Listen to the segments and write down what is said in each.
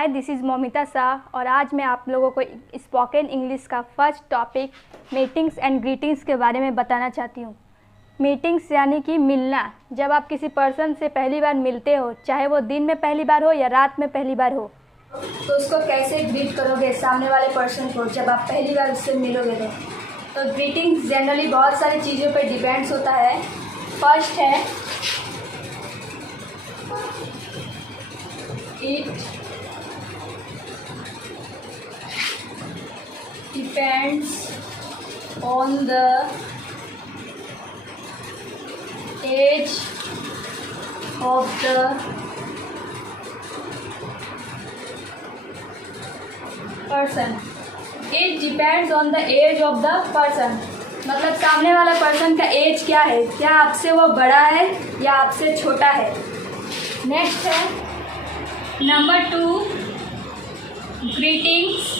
Hi, this is Momita Shah और आज मैं आप लोगों को स्पोकन इंग्लिश का first topic meetings and greetings के बारे में बताना चाहती हूँ। मीटिंग्स यानी कि मिलना। जब आप किसी पर्सन से पहली बार मिलते हो, चाहे वो दिन में पहली बार हो या रात में पहली बार हो, तो उसको कैसे ग्रीट करोगे सामने वाले पर्सन को जब आप पहली बार उससे मिलोगे तो ग्रीटिंग्स जनरली बहुत सारी चीज़ों पर डिपेंड्स होता है। फर्स्ट है it depends on the age of the person. It depends on the age of the person. मतलब सामने वाला पर्सन का एज क्या है, क्या आपसे वो बड़ा है या आपसे छोटा है। नेक्स्ट है number 2, greetings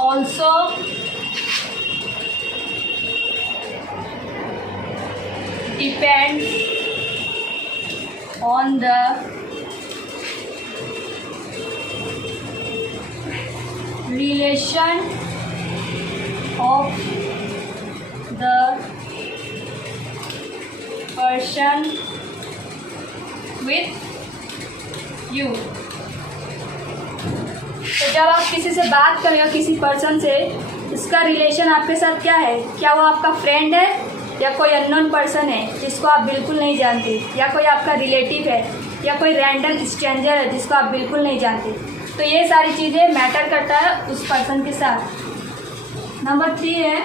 also depends on the relation of the person with you. तो जब आप किसी से बात कर रहे हो, किसी पर्सन से, उसका रिलेशन आपके साथ क्या है, क्या वो आपका फ्रेंड है या कोई अननोन पर्सन है जिसको आप बिल्कुल नहीं जानते, या कोई आपका रिलेटिव है या कोई रैंडम स्ट्रेंजर है जिसको आप बिल्कुल नहीं जानते। तो ये सारी चीज़ें मैटर करता है उस पर्सन के साथ। नंबर 3 है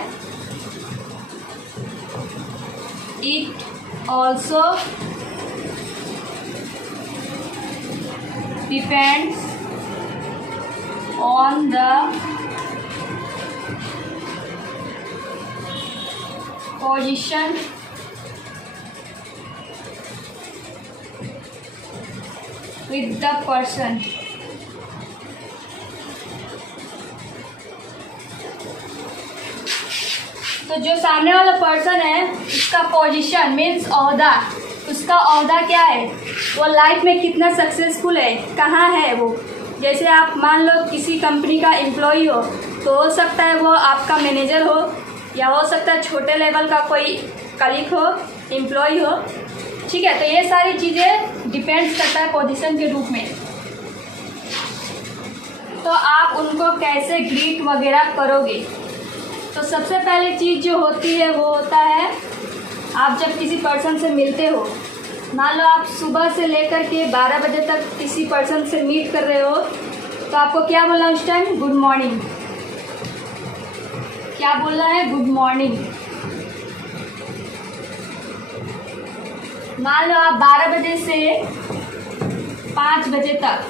it also depends on the position with the person. तो जो सामने वाला पर्सन है उसका पोजीशन मीन्स ओहदा, उसका ओहदा क्या है, वो लाइफ में कितना सक्सेसफुल है, कहाँ है वो। जैसे आप मान लो किसी कंपनी का एम्प्लॉई हो, तो हो सकता है वो आपका मैनेजर हो या हो सकता है छोटे लेवल का कोई कलीग हो, एम्प्लॉई हो। ठीक है, तो ये सारी चीज़ें डिपेंड्स करता है पोजीशन के रूप में। तो आप उनको कैसे ग्रीट वगैरह करोगे, तो सबसे पहले चीज़ जो होती है वो होता है, आप जब किसी पर्सन से मिलते हो, मान लो आप सुबह से लेकर के 12 बजे तक किसी पर्सन से मीट कर रहे हो, तो आपको क्या बोलना है उस टाइम, गुड मॉर्निंग। क्या बोलना है, गुड मॉर्निंग। मान लो आप 12 बजे से 5 बजे तक,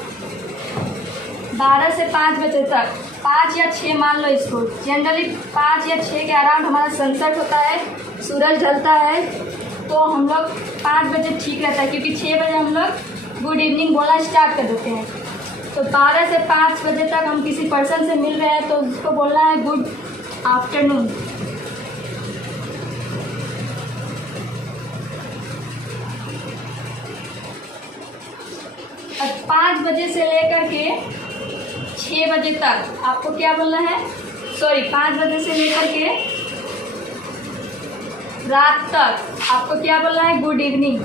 12 से 5 बजे तक, 5 या 6 मान लो इसको, जनरली 5 या 6 के अराउंड हमारा सनसेट होता है, सूरज ढलता है, तो हम लोग 5 बजे ठीक रहता है, क्योंकि 6 बजे हम लोग गुड इवनिंग बोलना स्टार्ट कर देते हैं। तो 12 से 5 बजे तक हम किसी पर्सन से मिल रहे हैं तो उसको बोलना है गुड आफ्टरनून। और 5 बजे से लेकर के 6 बजे तक आपको क्या बोलना है, 5 बजे से लेकर के रात तक आपको क्या बोलना है, गुड इवनिंग।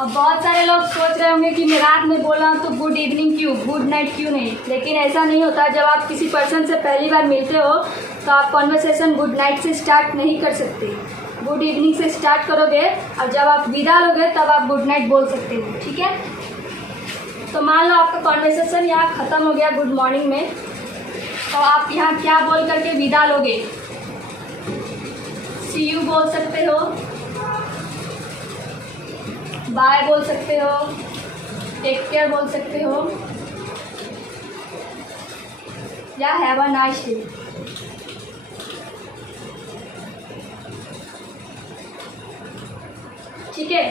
अब बहुत सारे लोग सोच रहे होंगे कि मैं रात में बोल रहा हूँ तो गुड इवनिंग क्यों, गुड नाइट क्यों नहीं, लेकिन ऐसा नहीं होता। जब आप किसी पर्सन से पहली बार मिलते हो तो आप कॉन्वर्सेशन गुड नाइट से स्टार्ट नहीं कर सकते, गुड इवनिंग से स्टार्ट करोगे, और जब आप विदा लोगे तब आप गुड नाइट बोल सकते हो। ठीक है, तो मान लो आपका कॉन्वर्सेशन यहाँ ख़त्म हो गया गुड मॉर्निंग में, तो आप यहाँ क्या बोल करके विदा लोगे, सी यू बोल सकते हो, बाय बोल सकते हो, टेक केयर बोल सकते हो, या हैव अ नाइस डे। ठीक है,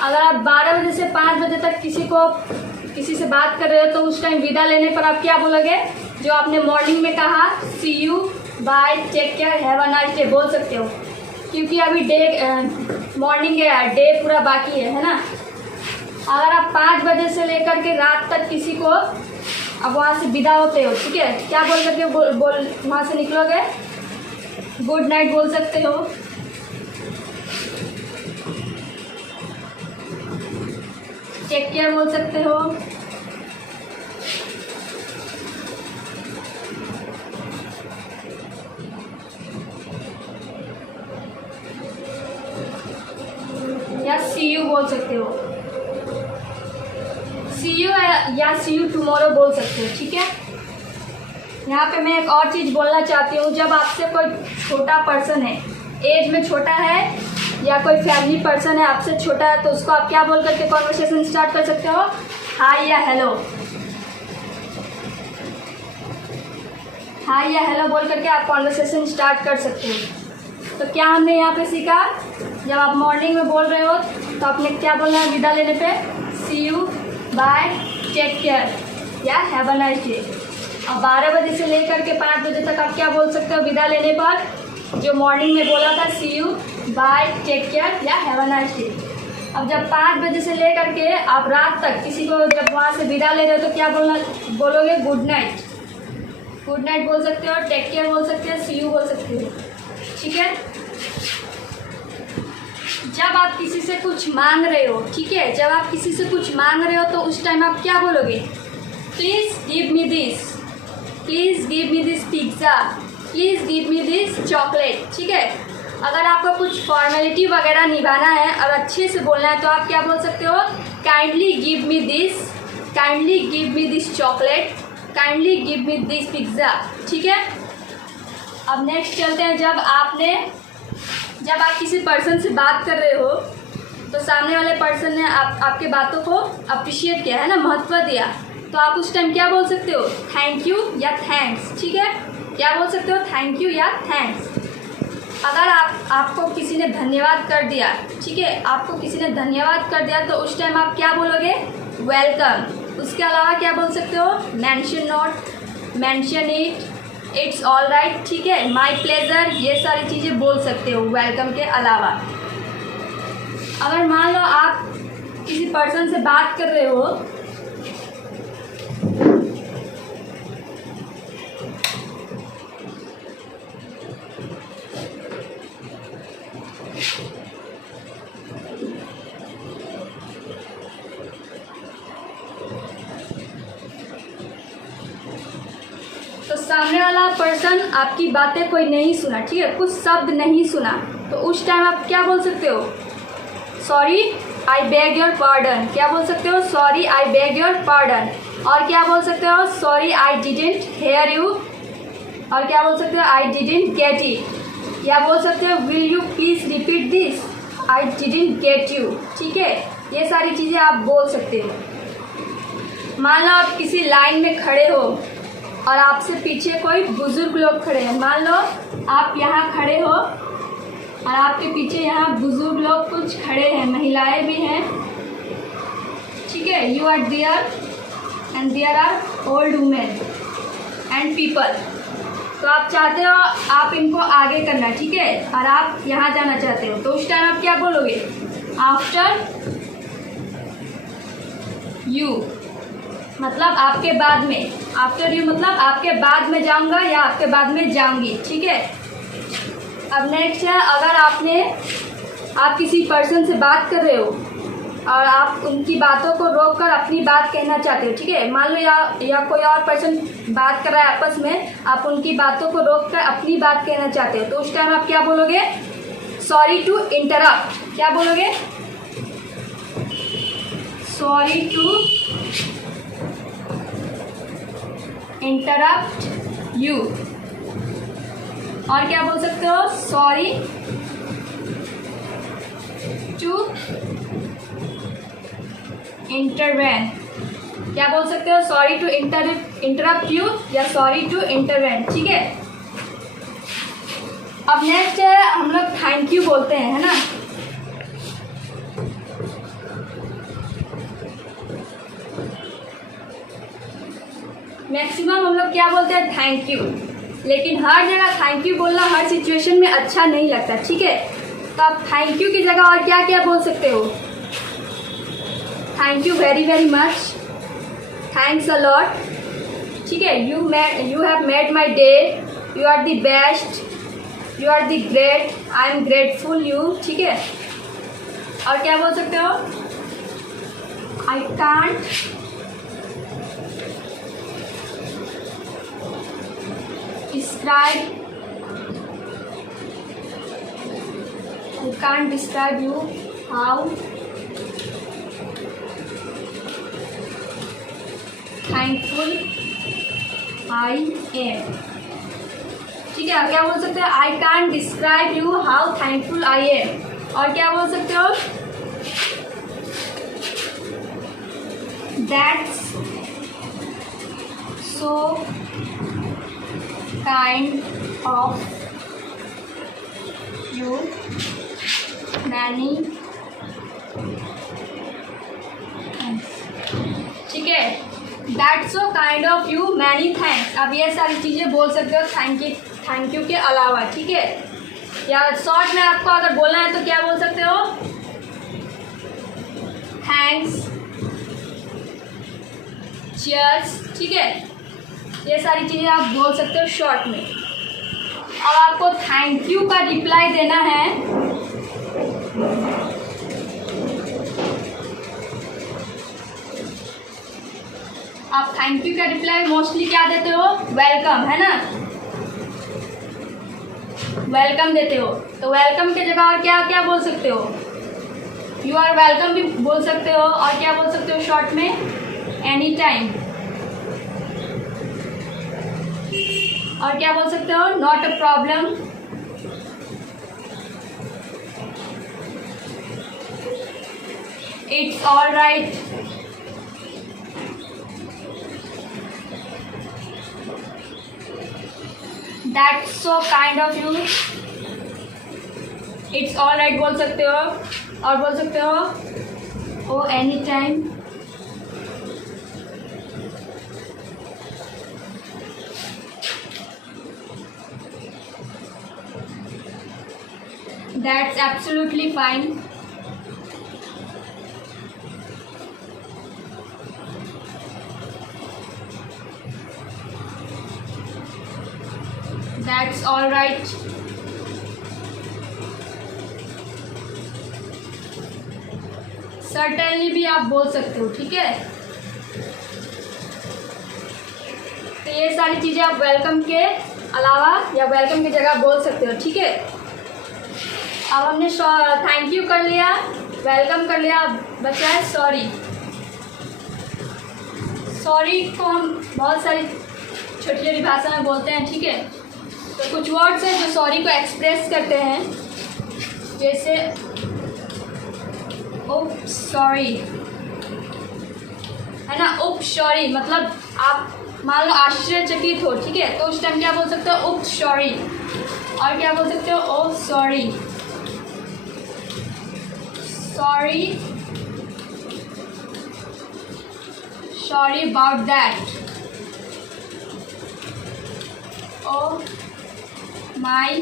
अगर आप 12 बजे से 5 बजे तक किसी से बात कर रहे हो तो उस टाइम विदा लेने पर आप क्या बोलोगे, जो आपने मॉर्निंग में कहा see you, bye, take care, have a nice day बोल सकते हो, क्योंकि अभी मॉर्निंग है, डे पूरा बाकी है ना। अगर आप 5 बजे से लेकर के रात तक किसी को अब वहाँ से विदा होते हो, ठीक है, क्या बोल सकते हो? बोल वहाँ से निकलोगे, गुड नाइट बोल सकते हो, टेक केयर बोल सकते हो, या सी यू बोल सकते हो, सी यू या सी यू टुमारो बोल सकते हो, ठीक है। यहाँ पे मैं एक और चीज़ बोलना चाहती हूँ, जब आपसे कोई छोटा पर्सन है, एज में छोटा है, या कोई फैमिली पर्सन है आपसे छोटा है, तो उसको आप क्या बोल करके कॉन्वर्सेशन स्टार्ट कर सकते हो? हाय या हेलो, हाय या हेलो बोल करके आप कॉन्वर्सेशन स्टार्ट कर सकते हो। तो क्या हमने यहाँ पे सीखा? जब आप मॉर्निंग में बोल रहे हो तो आपने क्या बोलना है विदा लेने पे? सी यू, बाय, टेक केयर या हैव अ नाइस डे। और 12 बजे से लेकर के 5 बजे तक आप क्या बोल सकते हो विदा लेने पर? जो मॉर्निंग में बोला था सी यू, बाय, टेक केयर या हैव अ नाइस डे। अब जब 5 बजे से लेकर के आप रात तक किसी को जब वहाँ से विदा ले रहे हो तो क्या बोलोगे? गुड नाइट, गुड नाइट बोल सकते हो, टेक केयर बोल सकते हो, सी यू बोल सकते हो, ठीक है। जब आप किसी से कुछ मांग रहे हो, ठीक है, जब आप किसी से कुछ मांग रहे हो तो उस टाइम आप क्या बोलोगे? Please give me this, please give me this pizza, please give me this chocolate, ठीक है। अगर आपको कुछ फॉर्मेलिटी वगैरह निभाना है और अच्छे से बोलना है तो आप क्या बोल सकते हो? Kindly give me this, kindly give me this chocolate, kindly give me this pizza, ठीक है। अब नेक्स्ट चलते हैं, जब आप किसी पर्सन से बात कर रहे हो तो सामने वाले पर्सन ने आपके बातों को अप्रिशिएट किया है ना, महत्व दिया, तो आप उस टाइम क्या बोल सकते हो? थैंक यू या थैंक्स, ठीक है। क्या बोल सकते हो? थैंक यू या थैंक्स। अगर आपको किसी ने धन्यवाद कर दिया, ठीक है, आपको किसी ने धन्यवाद कर दिया तो उस टाइम आप क्या बोलोगे? वेलकम। उसके अलावा क्या बोल सकते हो? Mention not, mention it, it's all right, ठीक है, माई प्लेजर, ये सारी चीज़ें बोल सकते हो वेलकम के अलावा। अगर मान लो आप किसी पर्सन से बात कर रहे हो तो सामने वाला पर्सन आपकी बातें कोई नहीं सुना, ठीक है, कुछ शब्द नहीं सुना, तो उस टाइम आप क्या बोल सकते हो? Sorry I beg your pardon. क्या बोल सकते हो? Sorry I beg your pardon. और क्या बोल सकते हो? Sorry I didn't hear you. और क्या बोल सकते हो? I didn't get it. या बोल सकते हो will you please repeat this, I didn't get you, ठीक है। ये सारी चीज़ें आप बोल सकते हो। मान लो आप किसी लाइन में खड़े हो और आपसे पीछे कोई बुजुर्ग लोग खड़े हैं। मान लो आप यहाँ खड़े हो और आपके पीछे यहाँ बुजुर्ग लोग कुछ खड़े हैं, महिलाएं भी हैं, ठीक है। You are there and there are old women and people. तो आप चाहते हो आप इनको आगे करना, ठीक है, और आप यहाँ जाना चाहते हो, तो उस टाइम आप क्या बोलोगे? आफ्टर यू, मतलब आपके बाद में। आफ्टर यू मतलब आपके बाद में जाऊंगा या आपके बाद में जाऊंगी, ठीक है। अब नेक्स्ट है, अगर आप किसी पर्सन से बात कर रहे हो और आप उनकी बातों को रोककर अपनी बात कहना चाहते हो, ठीक है। मान लो या कोई और पर्सन बात कर रहा है आपस में, आप उनकी बातों को रोककर अपनी बात कहना चाहते हो, तो उस टाइम आप क्या बोलोगे? Sorry to interrupt. क्या बोलोगे? Sorry to interrupt you. और क्या बोल सकते हो? Sorry to intervene. क्या बोल सकते हो? सॉरी टू इंटरप्ट यू या सॉरी टू इंटरवेन, ठीक है। अब नेक्स्ट है, हम लोग थैंक यू बोलते हैं, है ना। मैक्सिमम हम लोग क्या बोलते हैं, थैंक यू। लेकिन हर जगह थैंक यू बोलना हर सिचुएशन में अच्छा नहीं लगता, ठीक है। तो आप थैंक यू की जगह और क्या क्या बोल सकते हो, thank you very very much, thanks a lot, ठीक है। You have made my day, you are the best, you are the great, I am grateful you, ठीक है। और क्या बोल सकते हो, I can't describe, I can't describe you how thankful I am, ठीक है। क्या बोल सकते हो, I can't describe you how thankful I am। और क्या बोल सकते हो, that's so kind of you, many thanks, ठीक है। That's so kind of you, many thanks. अब ये सारी चीज़ें बोल सकते हो थैंक यू के अलावा, ठीक है। या शॉर्ट में आपको अगर बोलना है तो क्या बोल सकते हो, थैंक्स, चीयर्स, ठीक है। ये सारी चीज़ें आप बोल सकते हो शॉर्ट में। अब आपको थैंक यू का रिप्लाई देना है, आप थैंक यू का रिप्लाई मोस्टली क्या देते हो, वेलकम, है ना, वेलकम देते हो। तो वेलकम की जगह और क्या क्या बोल सकते हो, यू आर वेलकम भी बोल सकते हो। और क्या बोल सकते हो शॉर्ट में, एनी टाइम। और क्या बोल सकते हो, not a problem, it's all right, that's so kind of you, it's all right बोल सकते हो। और बोल सकते हो, oh any time, that's absolutely fine, that's all right, certainly भी आप बोल सकते हो, ठीक है। तो ये सारी चीज़ें आप वेलकम के अलावा या वेलकम की जगह बोल सकते हो, ठीक है। अब हमने थैंक यू कर लिया, वेलकम कर लिया, बचा है सॉरी। सॉरी को हम बहुत सारी छोटी छोटी भाषा में बोलते हैं, ठीक है। तो कुछ वर्ड्स हैं जो सॉरी को एक्सप्रेस करते हैं, जैसे उप सॉरी, है ना। उप सॉरी मतलब आप मान लो आश्चर्यचकित हो, ठीक है, तो उस टाइम क्या बोल सकते हो, उप सॉरी। और क्या बोल सकते हो, oh sorry, sorry, sorry about that, oh my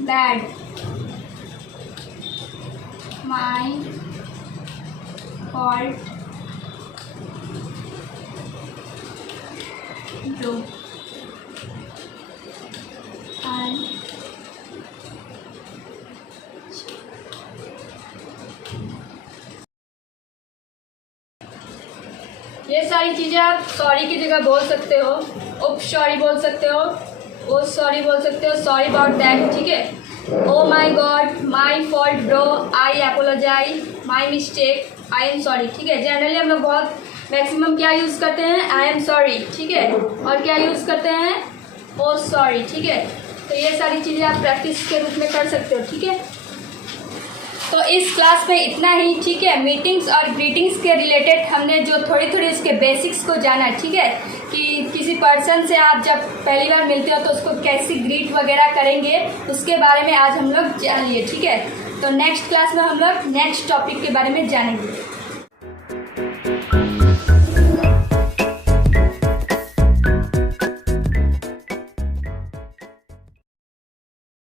bad, my fault, bro, and ये सारी चीज़ें आप सॉरी की जगह बोल सकते हो। उप सॉरी बोल सकते हो, ओ सॉरी बोल सकते हो, सॉरी अबाउट दैट, ठीक है। Oh my God, my fault bro, I apologise, my mistake, I am sorry, ठीक है। जनरली हम लोग बहुत मैक्सिमम क्या यूज़ करते हैं, आई एम सॉरी, ठीक है। और क्या यूज़ करते हैं, ओ सॉरी, ठीक है। तो ये सारी चीज़ें आप प्रैक्टिस के रूप में कर सकते हो, ठीक है। तो इस क्लास में इतना ही, ठीक है। मीटिंग्स और ग्रीटिंग्स के रिलेटेड हमने जो थोड़ी थोड़ी उसके बेसिक्स को जाना, ठीक है, कि किसी पर्सन से आप जब पहली बार मिलते हो तो उसको कैसे ग्रीट वगैरह करेंगे, उसके बारे में आज हम लोग जान लिए, ठीक है। तो नेक्स्ट क्लास में हम लोग नेक्स्ट टॉपिक के बारे में जानेंगे।